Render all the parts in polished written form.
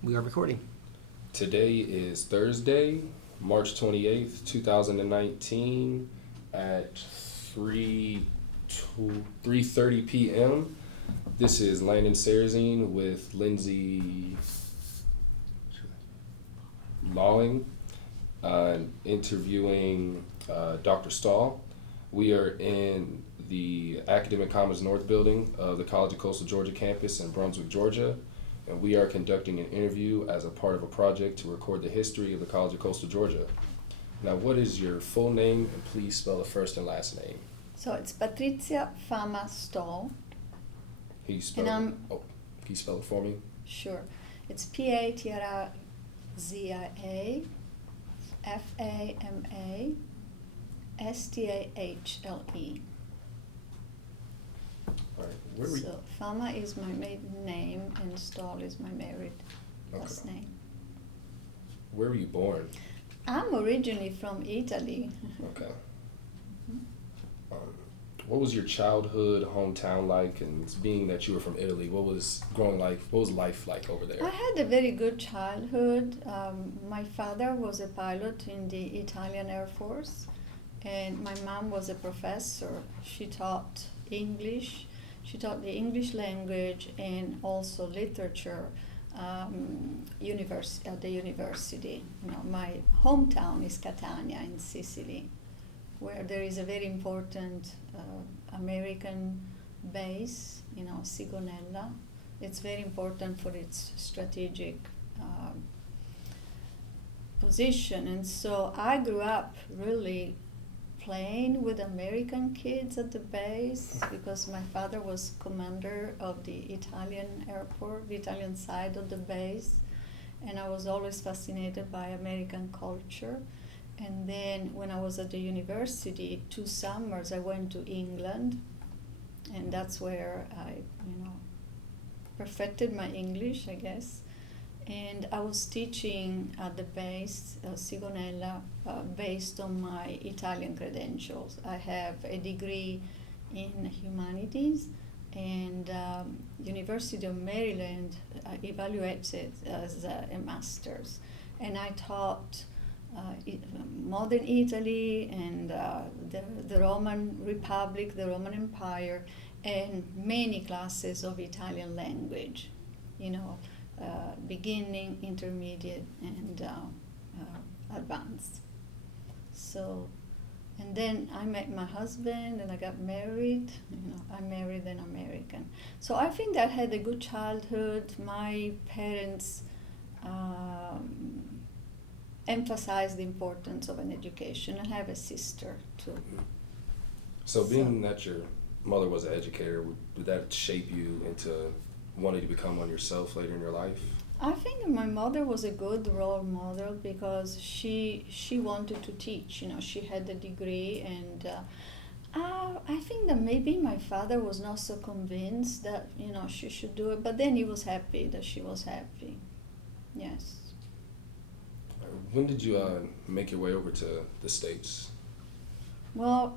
We are recording. Today is Thursday, March 28th, 2019 at 3:30 p.m. This is Landon Sarazine with Lindsay Lawing, interviewing Dr. Stahl. We are in the Academic Commons North building of the College of Coastal Georgia campus in Brunswick, Georgia, and we are conducting an interview as a part of a project to record the history of the College of Coastal Georgia. Now, what is your full name, and please spell the first and last name? So it's Patrizia Fama Stahl. Can you spell And it? Can you spell it for me? Sure. It's Patrizia Fama Stahle. All right. Where were you? So Fama is my maiden name and Stahl is my married last name. Where were you born? I'm originally from Italy. Okay. What was your childhood hometown like, and being that you were from Italy, what was life like over there? I had a very good childhood. My father was a pilot in the Italian Air Force, and my mom was a professor. She taught English. She taught the English language and also literature at the university. My hometown is Catania in Sicily, where there is a very important American base, Sigonella. It's very important for its strategic position. And so I grew up really playing with American kids at the base because my father was commander of the Italian airport, the Italian side of the base. And I was always fascinated by American culture. And then when I was at the university, 2 summers I went to England, and that's where I, perfected my English, I guess. And I was teaching at the base, Sigonella, based on my Italian credentials. I have a degree in humanities, and University of Maryland evaluates it as a master's. And I taught modern Italy and the Roman Republic, the Roman Empire, and many classes of Italian language, beginning, intermediate, and advanced. So, and then I met my husband and I got married. I married an American. So I think I had a good childhood. My parents emphasize the importance of an education. I have a sister too. So being that your mother was an educator, did that shape you into wanting to become one yourself later in your life? I think my mother was a good role model because she wanted to teach. She had a degree, and I think that maybe my father was not so convinced that she should do it, but then he was happy that she was happy. Yes. When did you make your way over to the States? Well,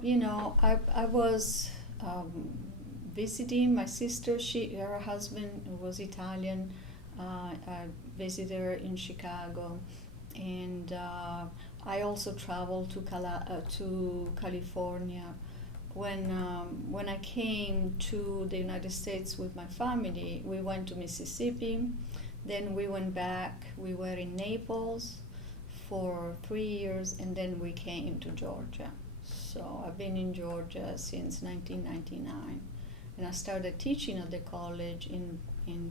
I was visiting my sister. Her husband was Italian. I visited her in Chicago, and I also traveled to California. When I came to the United States with my family, we went to Mississippi. Then we went back. We were in Naples for 3 years, and then we came to Georgia. So I've been in Georgia since 1999, and I started teaching at the college in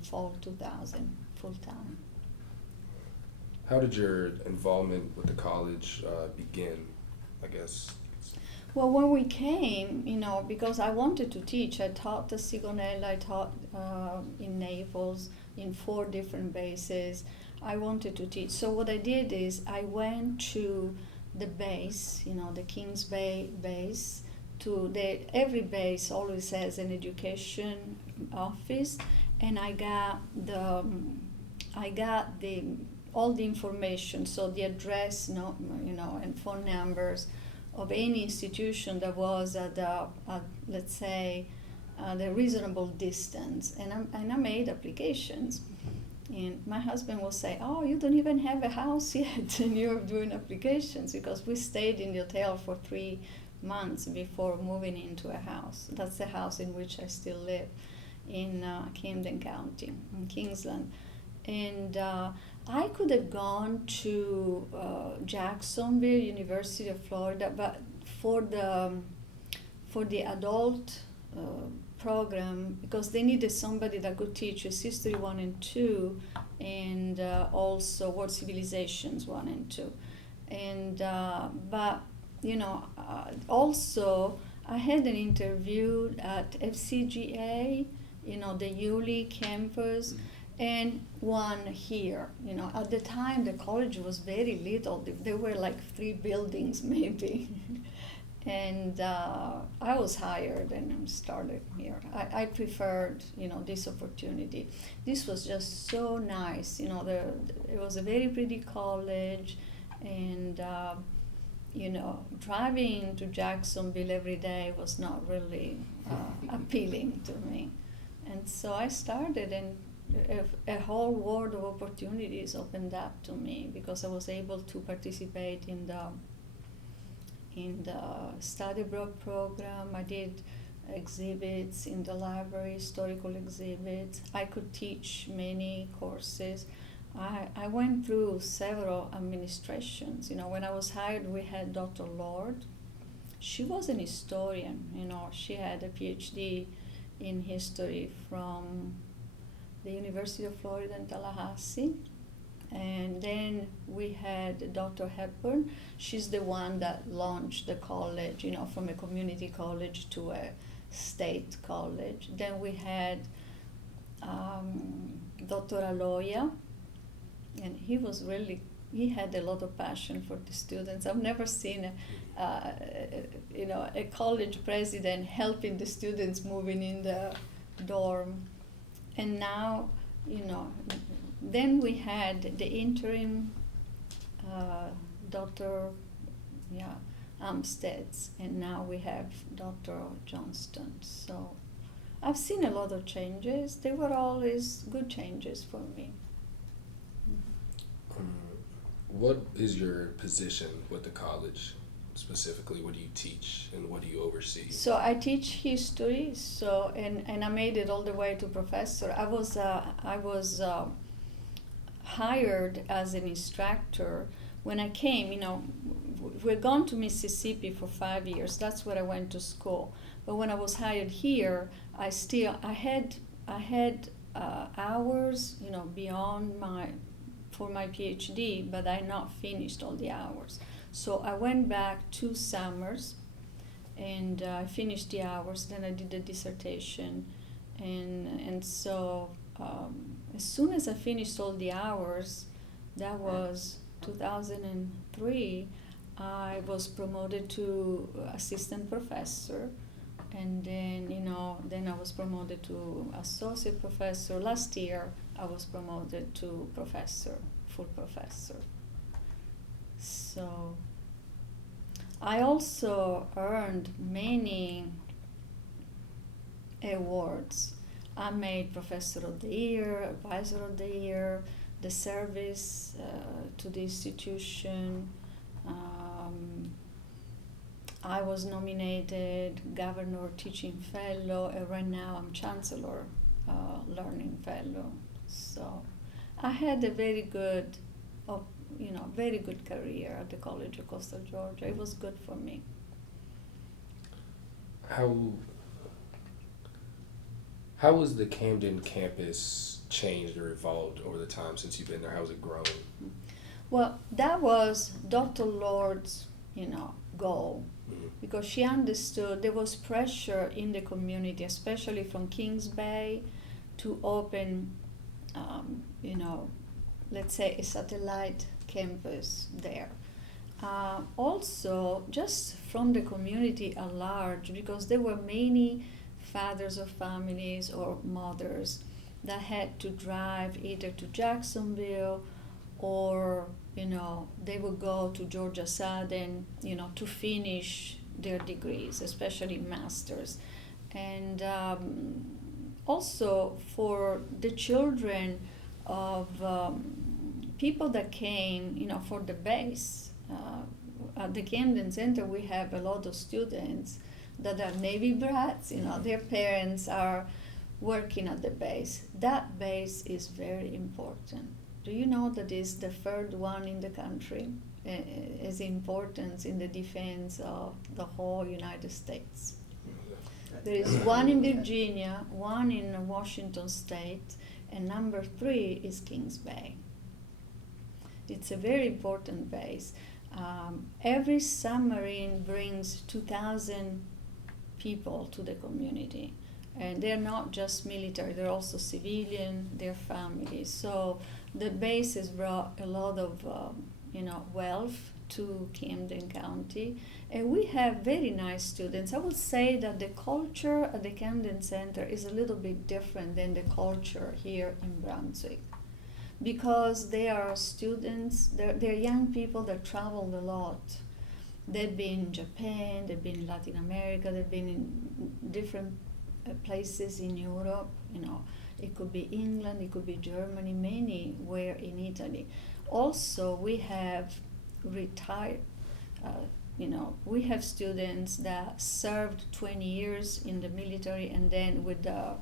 fall 2000, full-time. How did your involvement with the college begin, I guess? Well, when we came, because I wanted to teach, I taught at Sigonella, I taught in Naples, in 4 different bases. I wanted to teach. So what I did is I went to the base, the Kings Bay base. Every base always has an education office, and I got all the information, so the address, and phone numbers of any institution that was at let's say, the reasonable distance, and I made applications. And my husband will say, "Oh, you don't even have a house yet, and you're doing applications," because we stayed in the hotel for 3 months before moving into a house. That's the house in which I still live in Camden County, in Kingsland. And I could have gone to Jacksonville, University of Florida, but for the adult program, because they needed somebody that could teach us History 1 and 2, and also World Civilizations 1 and 2. And but also I had an interview at FCGA, the Yulee campus, and one here. At the time the college was very little. There were like 3 buildings maybe. And I was hired and started here. I preferred, this opportunity. This was just so nice. It was a very pretty college, and driving to Jacksonville every day was not really appealing to me. And so I started, and a whole world of opportunities opened up to me because I was able to participate in the study abroad program. I did exhibits in the library, historical exhibits. I could teach many courses. I went through several administrations. When I was hired, we had Dr. Lord. She was an historian. She had a PhD in history from the University of Florida in Tallahassee. And then we had Dr. Hepburn. She's the one that launched the college, from a community college to a state college. Then we had Dr. Aloya, and he had a lot of passion for the students. I've never seen a college president helping the students moving in the dorm. And now, then we had the interim Dr. Amsteds, and now we have Dr. Johnston. So I've seen a lot of changes. They were always good changes for me. What is your position with the college? Specifically, what do you teach and what do you oversee? So I teach history. And I made it all the way to professor. I was hired as an instructor when I came. We're gone to Mississippi for 5 years. That's where I went to school. But when I was hired here, I had hours, beyond for my PhD, but I not finished all the hours. So I went back 2 summers, and I finished the hours. Then I did a dissertation, and so as soon as I finished all the hours, that was 2003. I was promoted to assistant professor, and then I was promoted to associate professor. Last year I was promoted to professor, full professor. So I also earned many awards. I made Professor of the Year, Advisor of the Year, the service to the institution. I was nominated Governor Teaching Fellow, and right now I'm Chancellor Learning Fellow. So I had a very good career at the College of Coastal Georgia. It was good for me. How has the Camden campus changed or evolved over the time since you've been there? How has it grown? Well, that was Dr. Lord's, goal, because she understood there was pressure in the community, especially from Kings Bay, to open, let's say a satellite campus there. Also, just from the community at large, because there were many fathers of families or mothers that had to drive either to Jacksonville or they would go to Georgia Southern to finish their degrees, especially masters. And also for the children of people that came, for the base. At the Camden Center, we have a lot of students that are Navy brats. Their parents are working at the base. That base is very important. Do you know that is the third one in the country as importance in the defense of the whole United States? There is one in Virginia, one in Washington State, and number 3 is Kings Bay. It's a very important base. Every submarine brings 2,000 people to the community. And they're not just military, they're also civilian, their families. So the base has brought a lot of wealth to Camden County. And we have very nice students. I would say that the culture at the Camden Center is a little bit different than the culture here in Brunswick. Because they are students, they're young people that traveled a lot. They've been in Japan, they've been in Latin America, they've been in different places in Europe. It could be England, it could be Germany, many were in Italy. Also, we have retired, we have students that served 20 years in the military, and then with the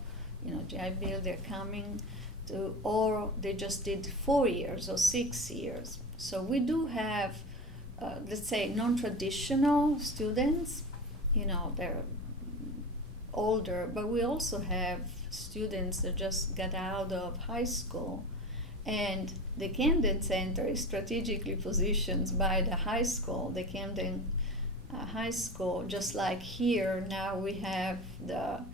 GI Bill, they're coming to, or they just did 4 years or 6 years. So we do have, let's say, non-traditional students, they're older, but we also have students that just got out of high school. And the Camden Center is strategically positioned by the high school, the Camden High School, just like here now we have the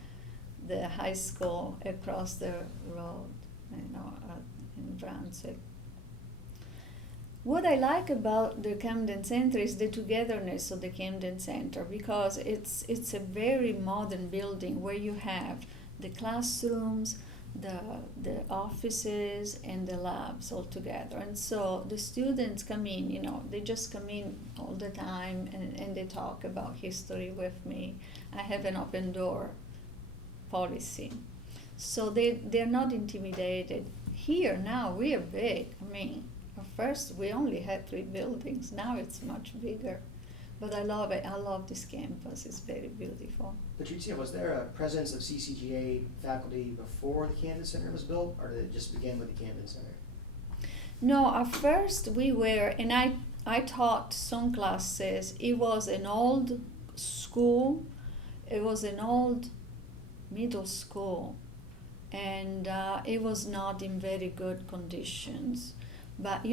high school across the road, in Brunswick. What I like about the Camden Center is the togetherness of the Camden Center, because it's a very modern building where you have the classrooms, the offices, and the labs all together. And so the students come in, they just come in all the time and they talk about history with me. I have an open door policy. So they're not intimidated. Here now we are big. At first we only had 3 buildings. Now it's much bigger. But I love it. I love this campus. It's very beautiful. Patrizia, was there a presence of CCGA faculty before the Camden Center was built, or did it just begin with the Camden Center? No, at first we were, and I taught some classes. It was an old school. It was an old middle school. And it was not in very good conditions. But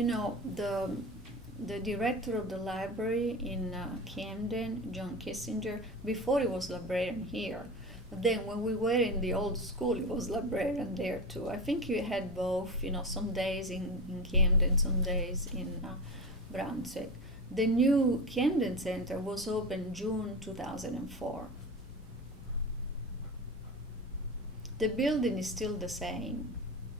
the director of the library in Camden, John Kissinger, before he was librarian here. But then when we were in the old school, he was librarian there too. I think he had both, some days in Camden, some days in Brunswick. The new Camden Center was opened June 2004. The building is still the same.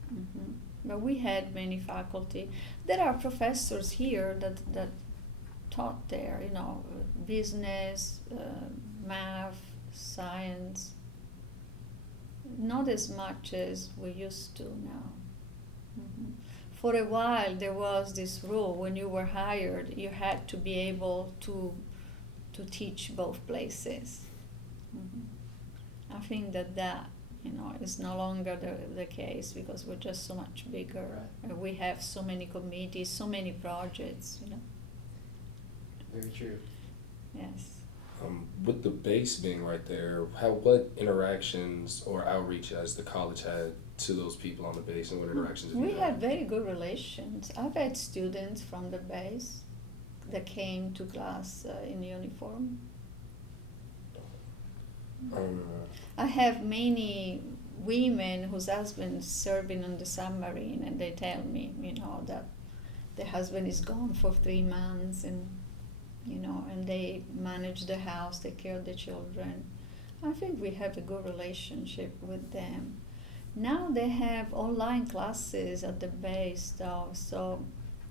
Mm-hmm. But we had many faculty. There are professors here that taught there, business, math, science. Not as much as we used to now. Mm-hmm. For a while, there was this rule: when you were hired, you had to be able to teach both places. Mm-hmm. I think that is no longer the case, because we're just so much bigger. Right. We have so many committees, so many projects. Very true. Yes. With the base being right there, what interactions or outreach has the college had to those people on the base, and what interactions have you We had? have very good relations. I've had students from the base that came to class in uniform. I have many women whose husbands serving on the submarine, and they tell me, that the husband is gone for 3 months, and and they manage the house, take care of the children. I think we have a good relationship with them. Now they have online classes at the base, though, so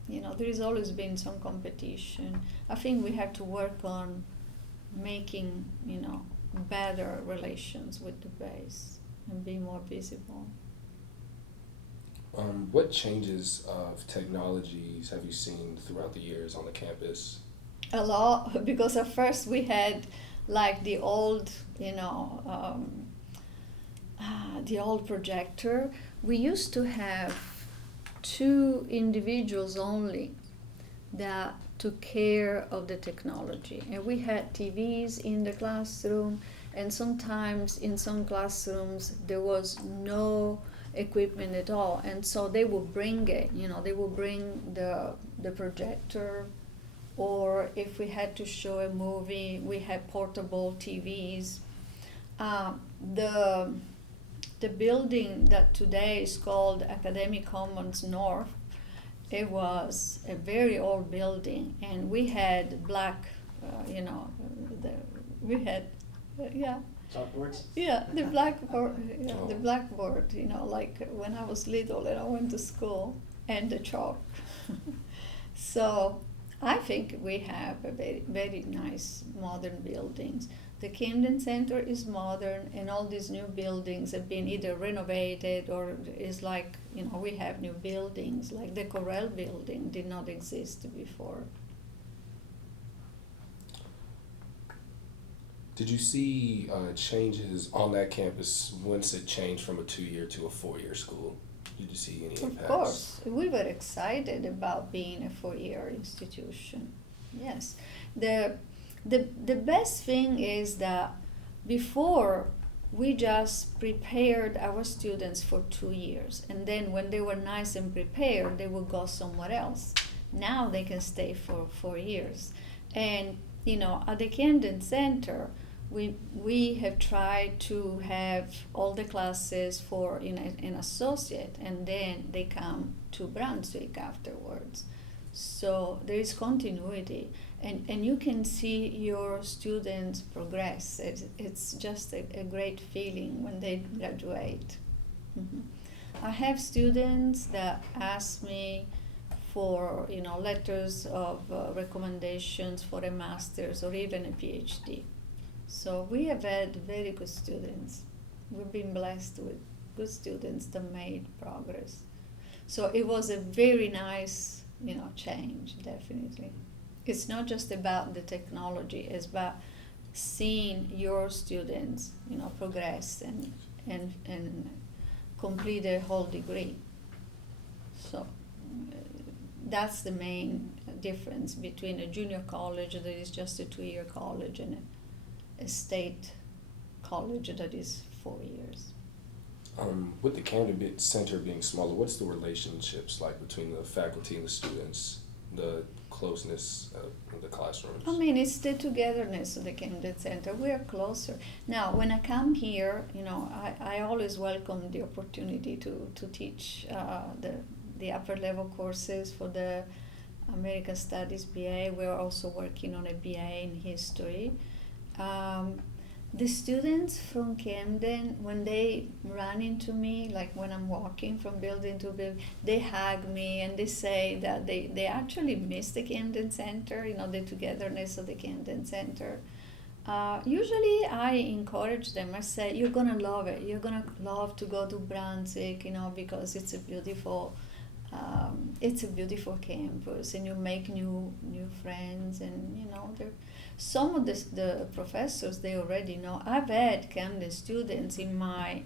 there has always been some competition. I think we have to work on making better relations with the base and be more visible. What changes of technologies have you seen throughout the years on the campus? A lot, because at first we had like the old projector. We used to have two individuals only that took care of the technology, and we had TVs in the classroom, and sometimes in some classrooms there was no equipment at all, and so they would bring it, they would bring the projector, or if we had to show a movie we had portable TVs. The the building that today is called Academic Commons North, it was a very old building, and we had black, we had, yeah, Chalkboards? yeah, the blackboard, the blackboard, like when I was little and I went to school, and the chalk. So I think we have a very, very nice modern buildings. The Camden Center is modern, and all these new buildings have been either renovated or is like, we have new buildings, like the Corel building did not exist before. Did you see changes on that campus once it changed from a 2-year to a 4-year school? Did you see any impacts? Of course, we were excited about being a 4-year institution. Yes, the best thing is that before we just prepared our students for 2 years, and then when they were nice and prepared, they would go somewhere else. Now they can stay for 4 years, and at the Camden Center, we have tried to have all the classes for an associate, and then they come to Brunswick afterwards. So there is continuity, and you can see your students progress. It's just a great feeling when they graduate. Mm-hmm. I have students that ask me for letters of recommendations for a master's or even a PhD. So we have had very good students. We've been blessed with good students that made progress. So it was a very nice change, definitely. It's not just about the technology, it's about seeing your students progress and complete their whole degree. So that's the main difference between a junior college that is just a 2-year college and a state college that is 4 years. With the Camden Center being smaller, what's the relationships like between the faculty and the students, the closeness in the classrooms? I mean, it's the togetherness of the Camden Center. We are closer. Now, when I come here, I always welcome the opportunity to teach the upper level courses for the American Studies BA. We're also working on a BA in history. The students from Camden, when they run into me, like when I'm walking from building to building, they hug me and they say that they actually miss the Camden Center, the togetherness of the Camden Center. Usually I encourage them. I say, you're gonna love it. You're gonna love to go to Brunswick, because it's a beautiful campus, and you make new friends, and some of the professors, they already know. I've had Camden students in my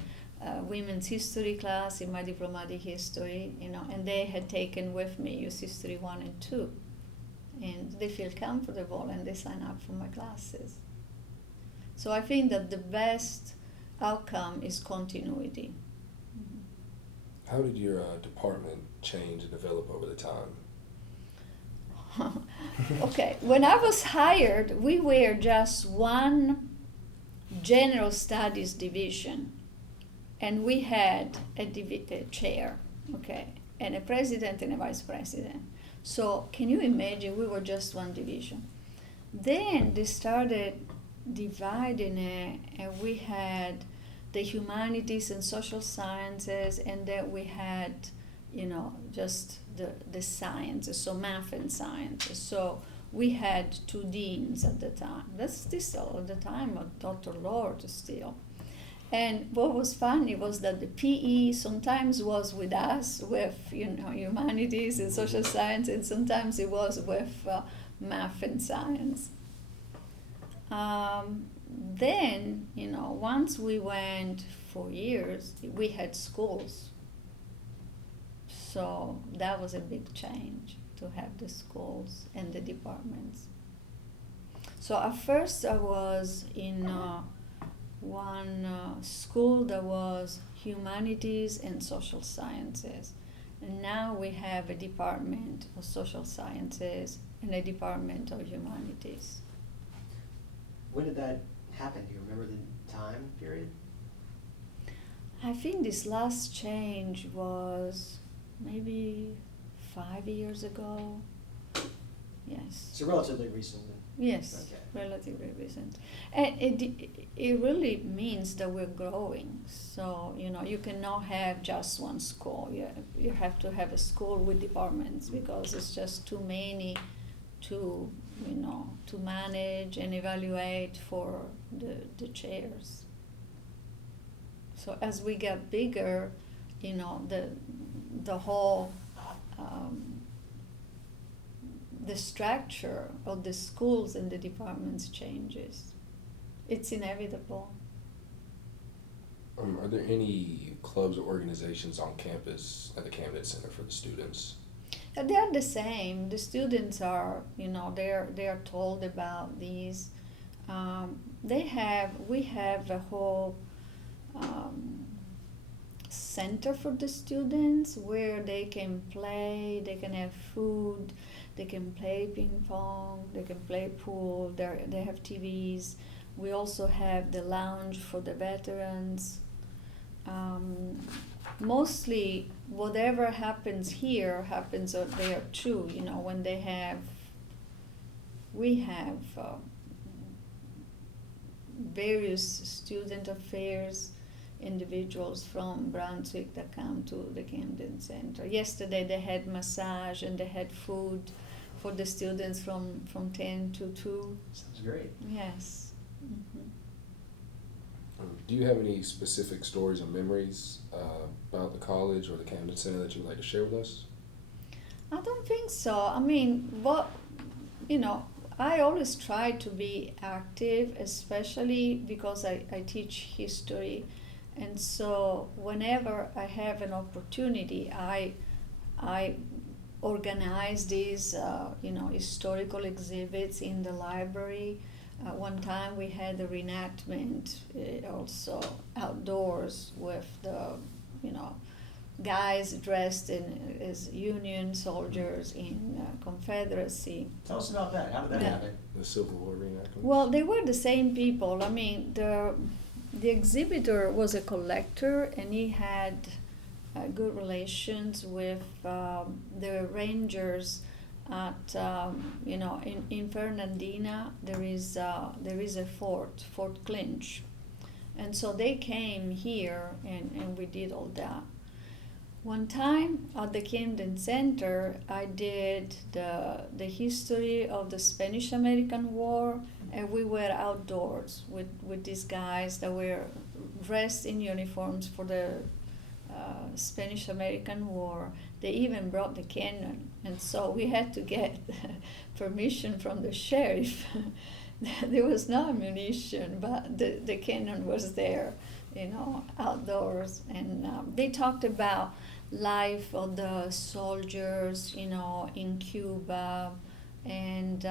women's history class, in my diplomatic history, and they had taken with me US History 1 and 2, and they feel comfortable and they sign up for my classes. So I think that the best outcome is continuity. How did your department change and develop over the time? Okay, when I was hired, we were just one general studies division, and we had a chair, okay, and a president and a vice president. So can you imagine, we were just one division. Then they started dividing it, and we had the humanities and social sciences, and then we had just the sciences, so math and sciences. So we had 2 deans at the time. That's still at the time of Dr. Lord still. And what was funny was that the PE sometimes was with us, with humanities and social science, and sometimes it was with math and science. Then, once we went for years, we had schools. So that was a big change to have the schools and the departments. So at first I was in one school that was humanities and social sciences. And now we have a department of social sciences and a department of humanities. When did that happen? Do you remember the time period? I think this last change was maybe 5 years ago. Yes. So relatively recent. Yes, Okay. relatively recent. And it really means that we're growing. So, you cannot have just one school. You have to have a school with departments because it's just too many to, to manage and evaluate for the chairs. So as we get bigger, the whole the structure of the schools and the departments changes. It's inevitable. Are there any clubs or organizations on campus at the Candidate Center for the students? They are the same. The students are, they are told about these. We have a whole center for the students where they can play, they can have food, they can play ping pong, they can play pool, they have TVs. We also have the lounge for the veterans. Mostly whatever happens here happens there too, when we have various student affairs individuals from Brunswick that come to the Camden Center. Yesterday they had massage and they had food for the students from 10 to 2. Sounds great. Yes. Mm-hmm. Do you have any specific stories or memories about the college or the Camden Center that you'd like to share with us? I don't think so. I mean, I always try to be active, especially because I teach history. And so whenever I have an opportunity, I organize these, historical exhibits in the library. One time we had a reenactment also outdoors with the, guys dressed as Union soldiers in Confederacy. Tell us about that. How did that happen? The Civil War reenactment? Well, they were the same people. I mean, the exhibitor was a collector, and he had good relations with the rangers at in Fernandina. There is a Fort Clinch, and so they came here, and we did all that. One time at the Camden Center, I did the history of the Spanish-American War, and we were outdoors with these guys that were dressed in uniforms for the Spanish-American War. They even brought the cannon, and so we had to get permission from the sheriff. There was no ammunition, but the cannon was there, outdoors. And they talked about life of the soldiers, in Cuba. And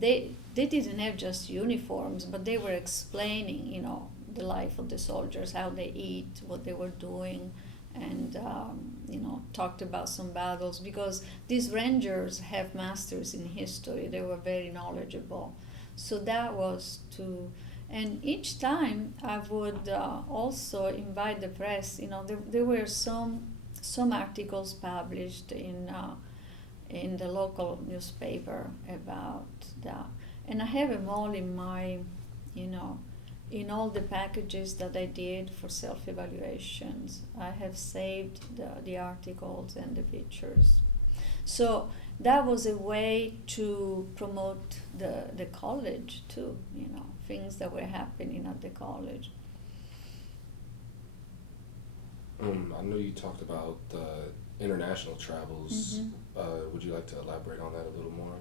they didn't have just uniforms, but they were explaining, the life of the soldiers, how they eat, what they were doing, and talked about some battles, because these rangers have masters in history. They were very knowledgeable. So that was and each time I would also invite the press. There were some articles published in the local newspaper about that, and I have them all in my, in all the packages that I did for self-evaluations. I have saved the articles and the pictures. So that was a way to promote the college too, things that were happening at the college. I know you talked about international travels. Mm-hmm. Would you like to elaborate on that a little more?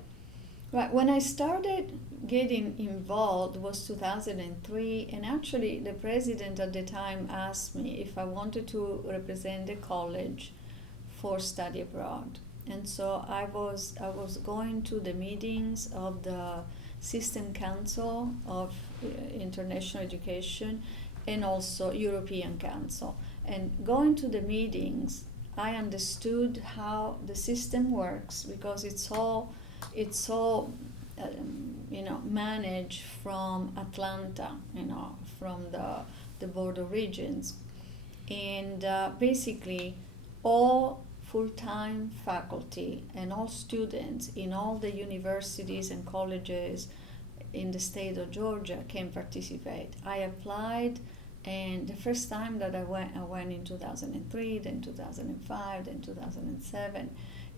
Right. When I started getting involved was 2003, and actually the president at the time asked me if I wanted to represent the college for study abroad. And so I was going to the meetings of the System Council of International Education and also European Council. And going to the meetings, I understood how the system works because it's all managed from Atlanta, from the board of regions, and basically all full-time faculty and all students in all the universities and colleges in the state of Georgia can participate. I applied, and the first time that I went in 2003, then 2005, then 2007,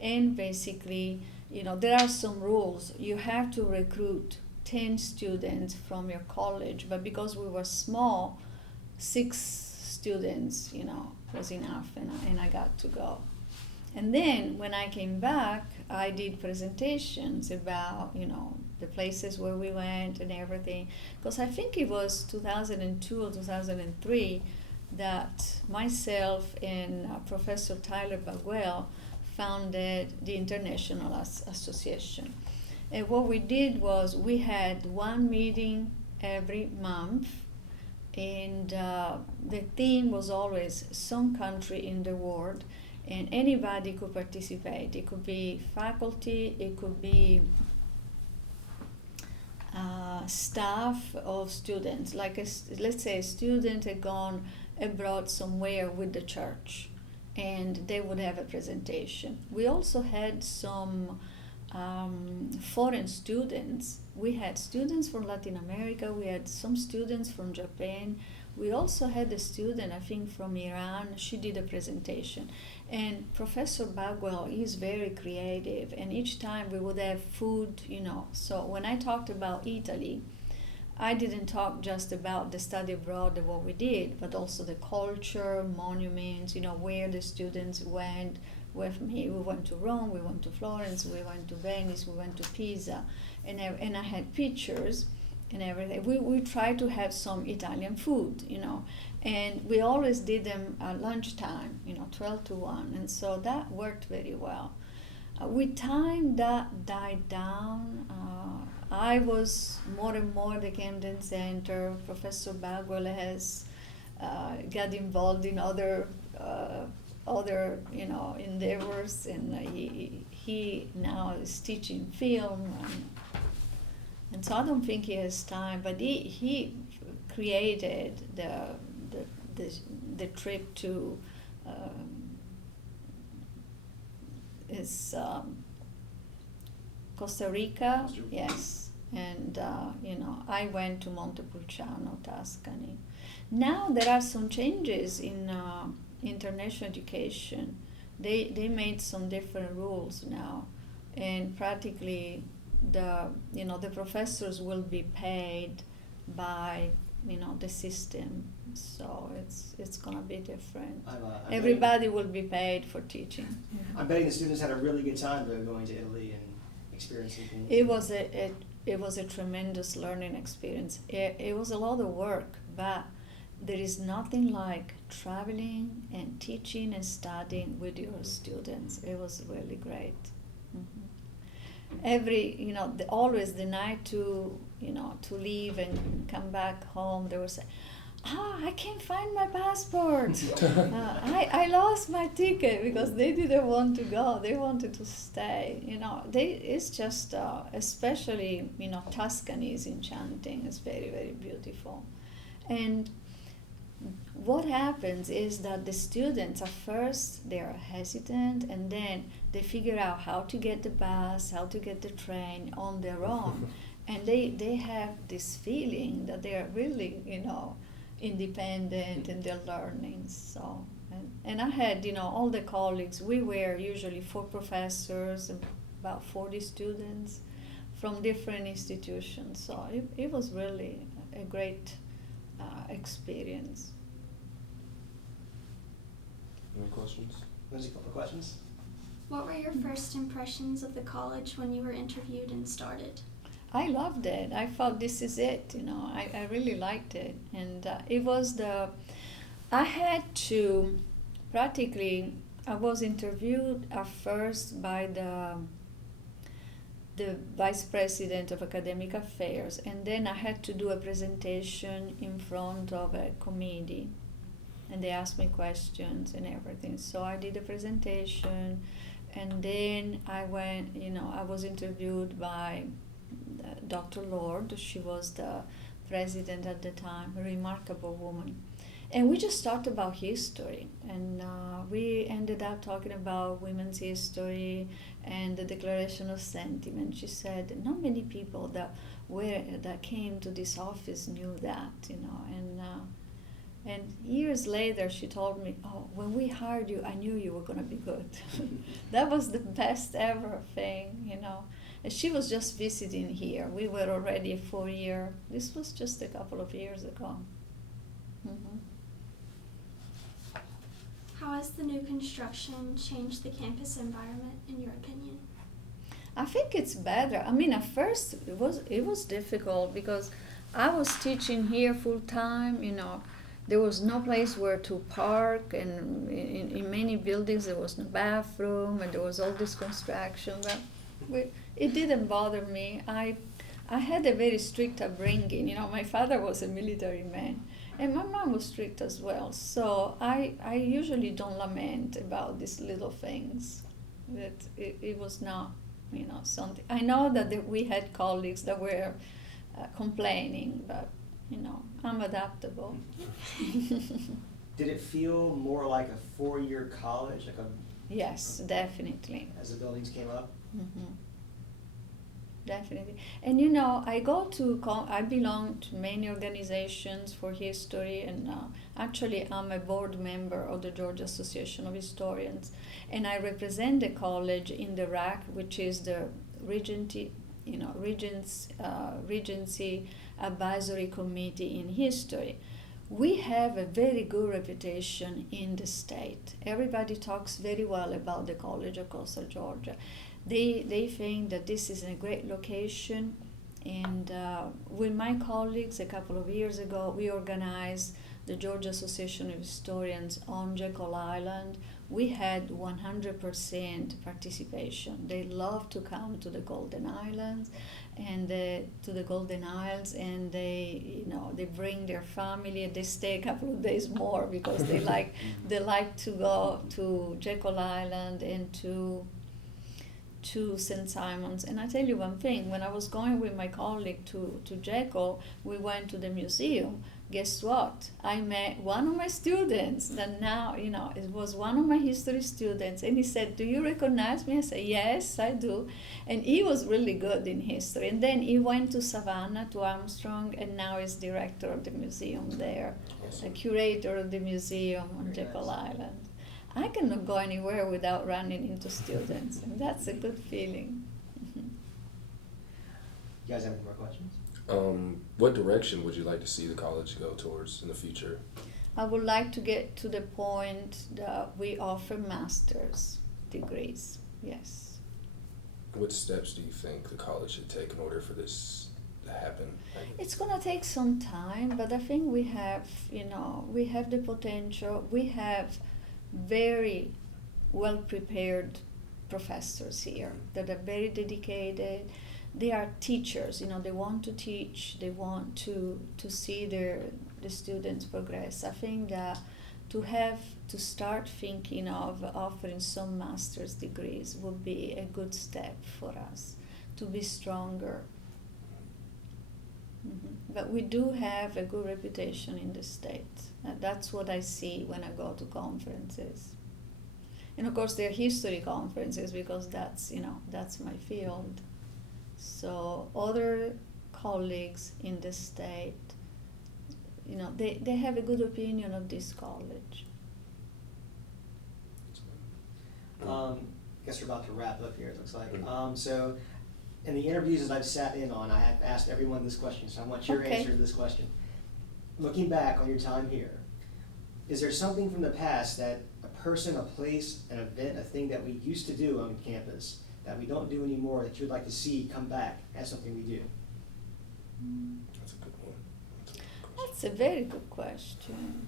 and basically, there are some rules. You have to recruit 10 students from your college, but because we were small, 6 students, was enough, and I got to go. And then when I came back, I did presentations about, the places where we went and everything. Because I think it was 2002 or 2003 that myself and Professor Tyler Bagwell founded the International Association. And what we did was we had one meeting every month, and the theme was always some country in the world, and anybody could participate. It could be faculty, it could be staff of students. Like let's say a student had gone abroad somewhere with the church, and they would have a presentation. We also had some foreign students. We had students from Latin America, we had some students from Japan. We also had a student, I think, from Iran. She did a presentation. And Professor Bagwell is very creative, and each time we would have food, So when I talked about Italy, I didn't talk just about the study abroad and what we did, but also the culture, monuments, where the students went with me. We went to Rome, we went to Florence, we went to Venice, we went to Pisa, and I had pictures and everything. We tried to have some Italian food, and we always did them at lunchtime, 12 to 1, and so that worked very well. With time, that died down. I was more and more the Camden Center. Professor Bagwell has got involved in other endeavors, and he now is teaching film, and so I don't think he has time. But he created the trip to Costa Rica, yes, and I went to Montepulciano, Tuscany. Now there are some changes in international education. They made some different rules now, and practically the professors will be paid by the system, so it's gonna be different. Everybody will be paid for teaching. I'm betting the students had a really good time going to Italy and experiencing things. It was a tremendous learning experience. It was a lot of work, but there is nothing like traveling and teaching and studying with your students. It was really great. Mm-hmm. Always the night to leave and come back home, they would say, I can't find my passport. I lost my ticket, because they didn't want to go. They wanted to stay. It's just, especially, Tuscany is enchanting. It's very, very beautiful. And what happens is that the students, at first, they are hesitant, and then they figure out how to get the bus, how to get the train on their own. And they have this feeling that they are really, independent in their learning. So, and I had, all the colleagues. We were usually 4 professors, about 40 students from different institutions. So it was really a great experience. Any questions? There's a couple of questions. What were your first impressions of the college when you were interviewed and started? I loved it. I thought this is it, you know. I really liked it. And it was I had to, practically, I was interviewed at first by the vice president of academic affairs, and then I had to do a presentation in front of a committee, and they asked me questions and everything. So I did a presentation, and then I went, you know, I was interviewed by Dr. Lord. She was the president at the time, a remarkable woman. And we just talked about history, and we ended up talking about women's history and the Declaration of Sentiment. She said not many people that came to this office knew that, you know. And years later, she told me, "Oh, when we hired you, I knew you were going to be good." That was the best ever thing, you know. And she was just visiting here. We were already a 4-year. This was just a couple of years ago. Mm-hmm. How has the new construction changed the campus environment, in your opinion? I think it's better. I mean, at first it was difficult because I was teaching here full time. You know, there was no place where to park, and in many buildings there was no bathroom, and there was all this construction. But it didn't bother me. I had a very strict upbringing. You know, my father was a military man. And my mom was strict as well, so I usually don't lament about these little things. That it was not, you know, something. I know that we had colleagues that were complaining, but, you know, I'm adaptable. Did it feel more like a 4-year college, Yes, definitely. as the buildings came up? Mm-hmm. Definitely. And you know, I belong to many organizations for history, and actually I'm a board member of the Georgia Association of Historians, and I represent the college in the RAC, which is the Regency Advisory Committee in History. We have a very good reputation in the state. Everybody talks very well about the College of Coastal Georgia. They think that this is a great location, and with my colleagues a couple of years ago, we organized the Georgia Association of Historians on Jekyll Island. We had 100% participation. They love to come to the Golden Islands, and and they bring their family, and they stay a couple of days more because they like to go to Jekyll Island and to St. Simon's. And I tell you one thing, when I was going with my colleague to Jekyll, we went to the museum. Guess what? I met one of my students that now, you know, it was one of my history students, and he said, "Do you recognize me?" I said, "Yes, I do." And he was really good in history. And then he went to Savannah, to Armstrong, and now is director of the museum there, a curator of the museum on Jekyll Island. I cannot go anywhere without running into students, and that's a good feeling. You guys have any more questions? What direction would you like to see the college go towards in the future? I would like to get to the point that we offer master's degrees, yes. What steps do you think the college should take in order for this to happen? It's going to take some time, but I think we have the potential. We have very well prepared professors here that are very dedicated. They are teachers, you know, they want to teach, they want to see the students progress. I think that to start thinking of offering some master's degrees would be a good step for us to be stronger. Mm-hmm. But we do have a good reputation in the state. That's what I see when I go to conferences. And of course, there are history conferences because that's my field. So other colleagues in the state, you know, they have a good opinion of this college. Guess we're about to wrap up here, it looks like. So in the interviews that I've sat in on, I have asked everyone this question, so I want your answer to this question. Looking back on your time here, is there something from the past that a person, a place, an event, a thing that we used to do on campus that we don't do anymore that you'd like to see come back as something we do? That's a good one. That's a good question. That's a very good question.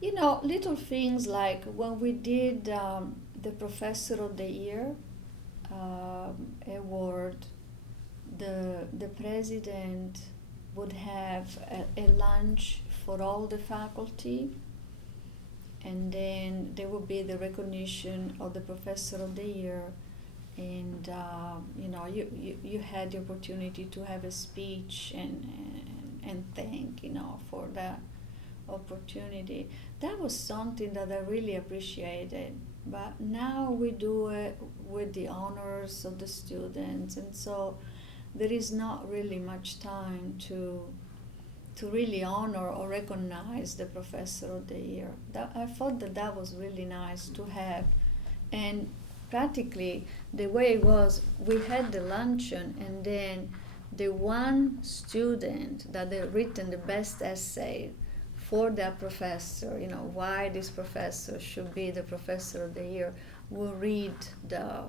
You know, little things like when we did the Professor of the Year award, the president would have a lunch for all the faculty, and then there would be the recognition of the Professor of the Year, and you know, you had the opportunity to have a speech and thank, you know, for that opportunity. That was something that I really appreciated. But now we do it with the honors of the students, and so there is not really much time to really honor or recognize the Professor of the Year. I thought that was really nice to have. And practically the way it was, we had the luncheon, and then the one student that had written the best essay for that professor, you know, why this professor should be the Professor of the Year, will read the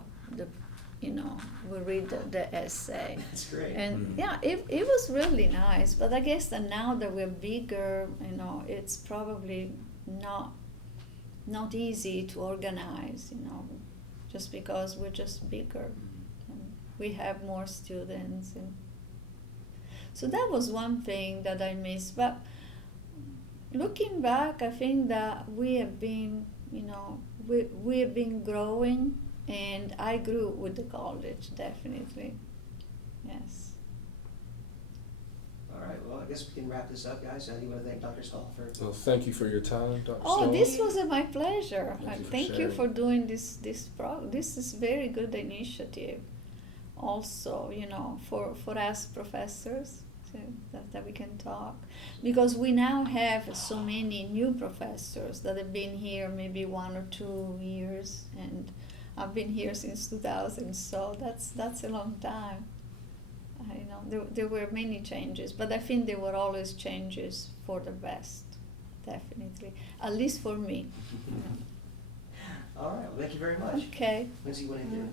essay. That's great. And yeah, it was really nice. But I guess that now that we're bigger, you know, it's probably not easy to organize, you know, just because we're just bigger and we have more students. And so that was one thing that I missed. But looking back, I think that we have been, you know, we have been growing, and I grew with the college, definitely. Yes. All right, well, I guess we can wrap this up, guys. I do want to thank Dr. Stahl for... Well, thank you for your time, Dr. Oh, Stone. this was my pleasure. Thank you for Thank you sharing. for doing this This is very good initiative. Also, you know, for us professors, so that we can talk, because we now have so many new professors that have been here maybe 1 or 2 years, and I've been here since 2000, so that's a long time. You know, there were many changes, but I think there were always changes for the best, definitely, at least for me. All right, well, thank you very much. Okay. Lindsay, what do you do?